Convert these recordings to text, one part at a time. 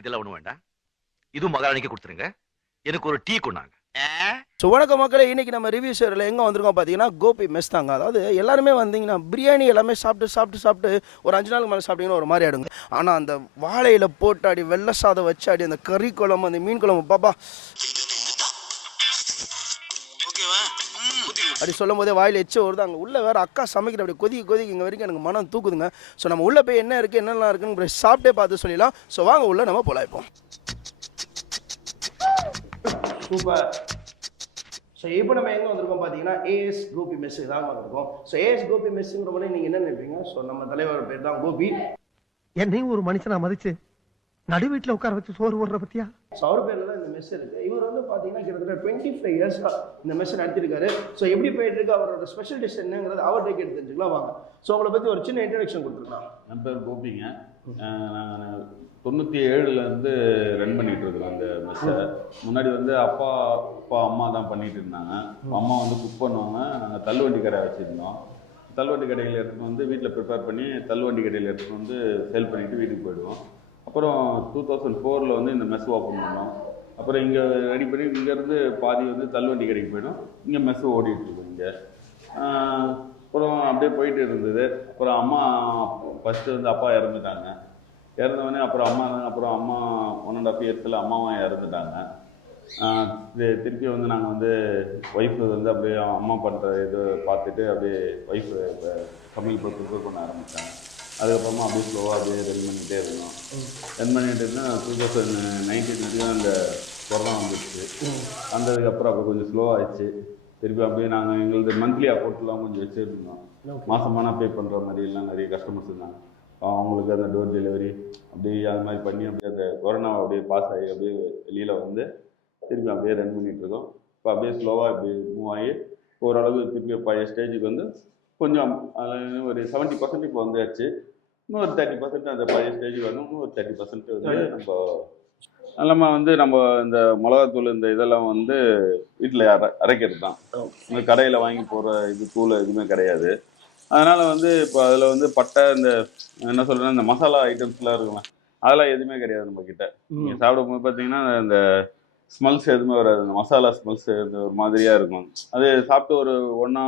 அதெல்லாம் ஒண்ணும் வேண்டாம். இது மகாராணிக்கு கொடுத்துருங்க. எனக்கு ஒரு டீ கொண்டாங்க. ஸோ வணக்கம் மக்களே இன்னைக்கு நம்ம ரிவ்யூ ஷேரில் எங்கே வந்திருக்கோம் பார்த்தீங்கன்னா கோபி மெஸ் தாங்க. அதாவது எல்லாருமே வந்தீங்கன்னா பிரியாணி எல்லாமே சாப்பிட்டு சாப்பிட்டு சாப்பிட்டு ஒரு அஞ்சு நாளுக்கு மேலே சாப்பிட்டீங்கன்னா ஒரு மாதிரி ஆயிடுங்க. ஆனால் அந்த வாழையில போட்டு அடி வெள்ளை சாதம் வச்சு அடி அந்த கறி குழம்பு அந்த மீன் குழம்பு பாப்பா. அப்படி சொல்லும் போதே வாயில் எச்சு வருது அங்கே உள்ள வேற அக்கா சமைக்கிற அப்படி கொதிக்க கொதிக்க இங்கே வரைக்கும் எனக்கு மனம் தூக்குதுங்க. ஸோ நம்ம உள்ள போய் என்ன இருக்குது என்னெல்லாம் இருக்குன்னு சாப்பிட்டே பார்த்து சொல்லிடலாம். ஸோ வாங்க உள்ள நம்ம போலாய்ப்போம் சூப்பர். ஸோ இப்போ நம்ம எங்கே வந்திருக்கோம் பார்த்தீங்கன்னா ஏஎஸ் கோபி மெஸ்ஸுக்கு தான் வந்திருக்கோம். ஸோ ஏஎஸ் கோபி மெஸ்ஸுங்கிற போது நீங்கள் என்ன நினைப்பீங்க? ஸோ நம்ம தலைவர் பேர் தான் கோபி என்னையும் ஒரு மனுஷனா மதிச்சு நடு வீட்டுல உட்கார வச்சு சோறு போடுற பத்தியா? ஸோ அவர் பேரில் தான் இந்த மெஸ் இருக்குது இவர் வந்து பார்த்தீங்கன்னா கிட்டத்தட்ட டுவெண்ட்டி ஃபைவ் இயர்ஸாக இந்த மெஸ் நடத்திருக்காரு. ஸோ எப்படி போயிட்டு இருக்கு அவரோட ஸ்பெஷல் டிஷ் என்னங்கிறது அவர்கிட்ட கேட்டு தெரிஞ்சுக்கலாம் வாங்க. ஸோ உங்களை பற்றி ஒரு சின்ன இன்ட்ரடக்ஷன் கொடுத்துருக்கலாம் என் பேர் கோபிங்க. நான் தொண்ணூற்றி ஏழுலேருந்து ரன் பண்ணிட்டு இருக்கிறோம் அந்த மெஸ்ஸை முன்னாடி வந்து அப்பா அப்பா அம்மா தான் பண்ணிட்டு இருந்தாங்க. அம்மா வந்து குக் பண்ணுவாங்க. நாங்கள் தள்ளுவண்டி கடை வச்சுருந்தோம். தள்ளுவண்டி கடையில் எடுத்துகிட்டு வந்து வீட்டில் ப்ரிப்பேர் பண்ணி தள்ளுவண்டி கடையில் எடுத்துகிட்டு வந்து சேல் பண்ணிவிட்டு வீட்டுக்கு போயிடுவோம். அப்புறம் டூ தௌசண்ட் ஃபோரில் வந்து இந்த மெஸ் ஓப்பன் பண்ணோம். அப்புறம் இங்கே ரெடி பண்ணி இங்கேருந்து பாதி வந்து தள்ளுவண்டி கடைக்கு போயிடும். இங்கே மெஸ் ஓடிட்டுருக்கோம் இங்கே. அப்புறம் அப்படியே போயிட்டு இருந்தது. அப்புறம் அம்மா ஃபஸ்ட்டு வந்து அப்பா இறந்துட்டாங்க. இறந்தவொடனே அப்புறம் அம்மா இருந்தாங்க. அப்புறம் அம்மா ஒன் அண்ட் ஆஃப் இயர்ஸில் அம்மாவும் இறந்துட்டாங்க. இது திருப்பி வந்து நாங்கள் வந்து ஒய்ஃபு வந்து அப்படியே அம்மா பண்ணுற இது பார்த்துட்டு அப்படியே ஒய்ஃபு சமையல் போய் பண்ண ஆரம்பித்தாங்க அதுக்கப்புறமா அப்படியே ஸ்லோவாக அப்படியே ரன் பண்ணிகிட்டே இருந்தோம். ரன் பண்ணிட்டு இருந்தால் டூ தௌசண்ட் நைன்டீன் அந்த கொரோனா வந்துடுச்சு வந்ததுக்கப்புறம் அப்போ கொஞ்சம் ஸ்லோ ஆயிடுச்சு. திருப்பி அப்படியே நாங்கள் எங்களது மந்த்லி அக்கௌண்ட்லாம் கொஞ்சம் வச்சுருந்தோம். மாதமான பே பண்ணுற மாதிரி எல்லாம் நிறைய கஸ்டமர்ஸ் இருந்தாங்க. அவங்களுக்கு அந்த டோர் டெலிவரி அப்படியே அது மாதிரி பண்ணி அப்படியே அந்த கொரோனா அப்படியே பாஸ் ஆகி அப்படியே வெளியில் வந்து திருப்பி அப்படியே ரன் பண்ணிட்டு இருக்கோம். இப்போ அப்படியே ஸ்லோவாக இப்படி மூவ் ஆகி ஓரளவு திருப்பி பழைய ஸ்டேஜுக்கு வந்து கொஞ்சம் ஒரு செவன்ட்டி பர்சன்ட் இப்போ வந்தாச்சு இன்னும் ஒரு தேர்ட்டி பர்சன்ட் அந்த பழைய ஸ்டேஜுக்கு வரணும் இன்னும் ஒரு தேர்ட்டி பர்சன்ட் வந்து நம்ம நம்ம வந்து நம்ம இந்த மிளகாத்தூள் இந்த இதெல்லாம் வந்து வீட்டில் அரை அரைக்கிறது தான் இந்த கடையில் வாங்கி போடுற இது தூள் எதுவுமே கிடையாது. அதனால வந்து இப்போ அதில் வந்து பட்டை இந்த என்ன சொல்றேன்னா இந்த மசாலா ஐட்டம்ஸ்லாம் இருக்குல்ல அதெல்லாம் எதுவுமே கிடையாது நம்ம கிட்ட நீங்க சாப்பிடும்போது பார்த்தீங்கன்னா இந்த ஸ்மெல்ஸ் எதுவுமே வராது. இந்த மசாலா ஸ்மெல்ஸ் ஒரு மாதிரியா இருக்கும். அது சாப்பிட்டு ஒரு ஒன்றா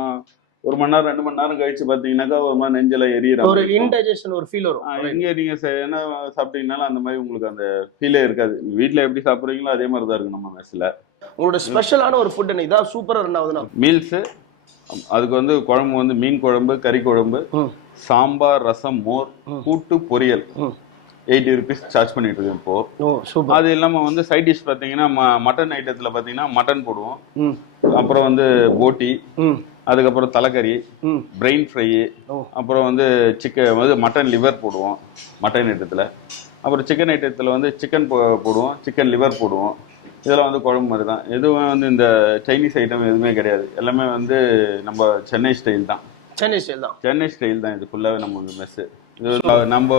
ஒரு மணி நேரம் ரெண்டு மணி நேரம் கழிச்சு பார்த்தீங்கன்னாக்கா ஒரு மாதிரி நெஞ்சில எரியற ஒரு. இன்டைஜஷன் ஒரு ஃபீல் வரும். ஆ, இங்க நீங்க ச- என்ன சாப்பிட்டீங்கனாலும் அந்த மாதிரி உங்களுக்கு அந்த ஃபீலே இருக்காது. வீட்ல எப்படி சாப்பிடுறீங்களோ அதே மாதிரி தான் இருக்கும் நம்ம மெஸ்ல. உங்களோட ஸ்பெஷலான ஒரு ஃபுட் என்ன? இதான் சூப்பராக ரெண்டாவதுனா? மீல்ஸ் அதுக்கு வந்து குழம்பு வந்து மீன் குழம்பு கறி குழம்பு. சாம்பார் ரசம் மோர் கூட்டு பொரியல். எயிட்டி ருபீஸ் சார்ஜ் பண்ணிட்டு இருக்கோம் இப்போ. அது இல்லாம வந்து சைட் டிஷ் பார்த்தீங்கன்னா ம- மட்டன் ஐட்டத்துல பார்த்தீங்கன்னா மட்டன் போடுவோம். அப்புறம் வந்து போட்டி. அதுக்கப்புறம் தலைக்கறி பிரெயின் ஃப்ரை. அப்புறம் வந்து சிக்கன் வந்து மட்டன் லிவர் போடுவோம் மட்டன் ஐட்டத்தில் அப்புறம் சிக்கன் ஐட்டத்தில் வந்து சிக்கன் போடுவோம் சிக்கன் லிவர் போடுவோம். இதெல்லாம் வந்து குழம்பு மாதிரி தான். எதுவும் வந்து இந்த சைனீஸ் ஐட்டம் எதுவுமே கிடையாது. எல்லாமே வந்து நம்ம சென்னை ஸ்டைல் தான். சென்னை ஸ்டைல் தான். சென்னை ஸ்டைல் தான். இது ஃபுல்லாகவே நம்ம வந்து மெஸ்ஸு இது நம்ம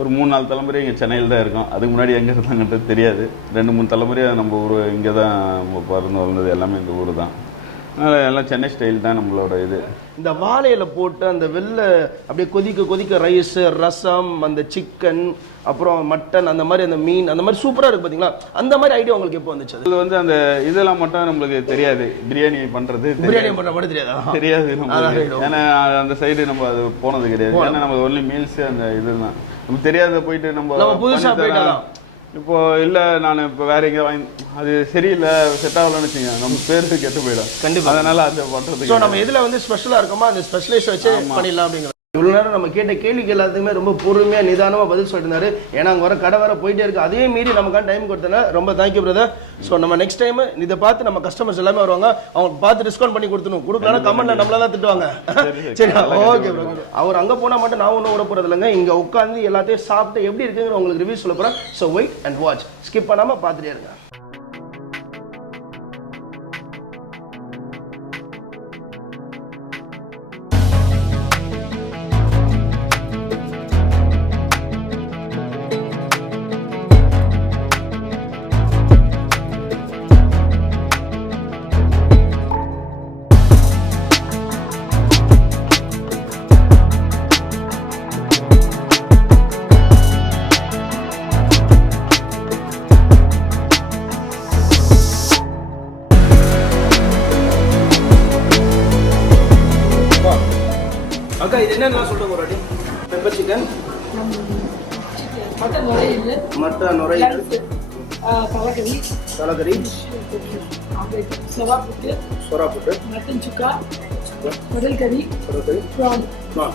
ஒரு மூணு நாலு தலைமுறை இங்கே சென்னையில் தான் இருக்கோம். அதுக்கு முன்னாடி எங்கே இருந்தாங்கன்றது தெரியாது. ரெண்டு மூணு தலைமுறையாக நம்ம ஊர் இங்கே தான் நம்ம பிறந்து வளர்ந்தது எல்லாமே இந்த ஊர் தான். அதனால் எல்லாம் சென்னை ஸ்டைல் தான் நம்மளோட இது. இந்த வாழையில போட்டு அந்த வெள்ளை அப்படியே கொதிக்க கொதிக்க ரைஸ் ரசம் அந்த சிக்கன் அப்புறம் மட்டன் அந்த மாதிரி அந்த மீன் அந்த மாதிரி சூப்பரா இருக்கு பாத்தீங்களா? அந்த மாதிரி ஐடியா உங்களுக்கு எப்போ வந்துச்சு அது? வந்து அந்த இதெல்லாம் மட்டும் நம்மளுக்கு தெரியாது. பிரியாணி பண்றது தெரியாது. பிரியாணி பண்ண மட்டும் தெரியாதா? தெரியாது. ஏன்னா அந்த சைடு நம்ம அது போனது கிடையாது. ஏன்னா நம்ம ஒன்லி மீல்ஸ் அந்த இதுதான் நமக்கு தெரியாத போயிட்டு நம்ம நம்ம புதுசா பண்ணி தரேன். போயிட்டாதான். இப்போ இல்ல நான் இப்போ வேற எங்கேயா வாங்கி அது சரியில்லை செட் ஆகலன்னு வச்சுங்க நம்ம பேருக்கு கெட்டு போயிடும் கண்டிப்பா. அதனால அந்த பண்றதுக்கு ஸோ நம்ம எதுல வந்து ஸ்பெஷலா இருக்கோமோ அந்த ஸ்பெஷலைஸ் வச்சு பண்ணிடலாம் அப்படிங்கிற இவ்வளவு நேரம் நம்ம கேட்ட கேள்விக்கு எல்லாத்துக்குமே ரொம்ப பொறுமையா நிதானமா பதில் சொல்லிட்டு இருந்தாரு ஏன்னா அங்க வர கடை வர போயிட்டே இருக்கு. அதே மீறி நமக்கான டைம் கொடுத்தனா ரொம்ப தேங்க்யூ பிரதர் ஸோ நம்ம நெக்ஸ்ட் டைம் இதை பார்த்து நம்ம கஸ்டமர்ஸ் எல்லாமே வருவாங்க. அவங்க பார்த்து டிஸ்கவுண்ட் பண்ணி கொடுத்துணும் கொடுக்கலன்னா கமெண்ட்ல நம்மள தான் திட்டுவாங்க. சரி ஓகே ப்ரோ அவர் அங்க போனா மட்டும் நான் ஒன்றும் விட போறது இல்லைங்க. இங்க உட்காந்து எல்லாத்தையும் சாப்பிட்டு எப்படி இருக்குங்கிற உங்களுக்கு ரிவ்யூ சொல்ல போறேன். So wait and watch skip பண்ணாம பார்த்துட்டே இருங்க. இது என்னென்னலாம் சொல்லுங்க ஒரு வாட்டி? பெப்பர் சிக்கன் மட்டன் நுரையீரல் மட்டன் நுரையீரல் தலைக்கறி. தலைக்கறி செவா புட்டு சொரா புட்டு மட்டன் சுக்கா குடல் கறி. சொரக்கறி ப்ரான் ப்ரான்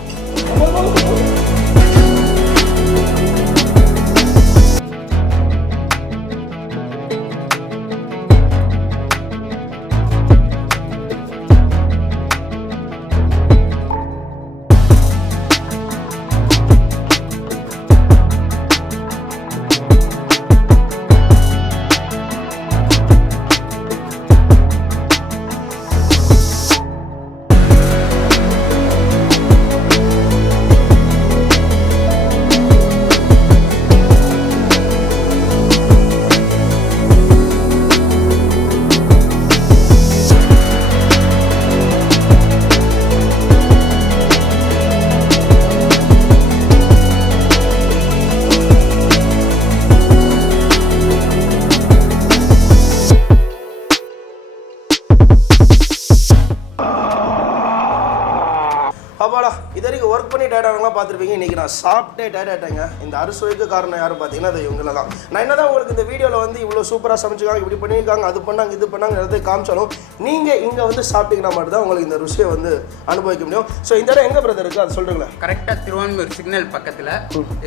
பார்த்துருப்பீங்க. இன்றைக்கி நான் சாப்பிட்டே டயர்ட் ஆகிட்டேங்க இந்த அறுசுவைக்கு காரணம் யாரும் பார்த்தீங்கன்னா அது இவங்கள தான். நான் என்ன தான் உங்களுக்கு இந்த வீடியோவில் வந்து இவ்வளோ சூப்பராக சமைச்சிருக்காங்க இப்படி பண்ணியிருக்காங்க அது பண்ணாங்க இது பண்ணாங்க எல்லாத்தையும் காமிச்சாலும் நீங்கள் இங்கே வந்து சாப்பிட்டீங்கன்னா மட்டும் தான் உங்களுக்கு இந்த ருசியை வந்து அனுபவிக்க முடியும். ஸோ இந்த இடம் எங்கே பிரதர் இருக்குது அது சொல்லுங்களேன் கரெக்டாக திருவான்மூர் சிக்னல் பக்கத்தில்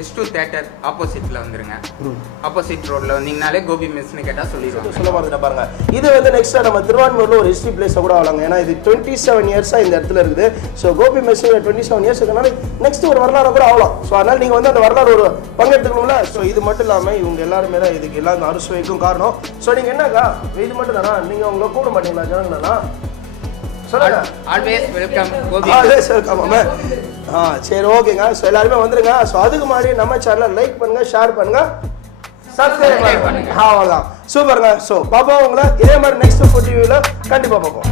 எஸ் டூ தேட்டர் ஆப்போசிட்டில் வந்துருங்க. ஆப்போசிட் ரோட்டில் வந்தீங்கனாலே கோபி மெஸ்னு கேட்டால் சொல்லிடுவாங்க. சொல்ல மாதிரி பாருங்க இது வந்து நெக்ஸ்ட் நம்ம திருவான்மூர்ல ஒரு ஹிஸ்ட்ரி பிளேஸ் கூட ஆகலாங்க. ஏன்னா இது டுவெண்ட்டி செவன் இயர்ஸா இந்த இடத்துல இருக்குது. So Gopi mess twenty seven years இருக்கனால நெக்ஸ்ட் ஒரு வரலாறு கூட ஆகலாம் ஸோ அதனால நீங்க வந்து அந்த வரலாறு ஒரு பங்கெடுத்துக்கணும்ல ஸோ இது மட்டும் இல்லாம இவங்க எல்லாருமே தான் இதுக்கு இந்த அறுசுவைக்கும் காரணம். ஸோ நீங்க என்னக்கா? இது மட்டும் தானா? நீங்க உங்களை கூட மாட்டீங்களா ஜனங்களா ஆல்வேஸ் வெல்கம் கோபி ஆ இல்லை சார் ஆமாம். ஆ சரி ஓகேங்க. ஸோ எல்லாருமே வந்துருங்க. ஸோ அதுக்கு மாதிரி நம்ம சேனலை லைக் பண்ணுங்க ஷேர் பண்ணுங்க. சப்ஸ்கிரைப் பண்ணுங்க. அவ்வளோதான் சூப்பருங்க ஸோ பாப்பா உங்களை. இதே மாதிரி நெக்ஸ்ட் ஃபுட் ரிவ்யூவில் கண்டிப்பாக பார்ப்போம்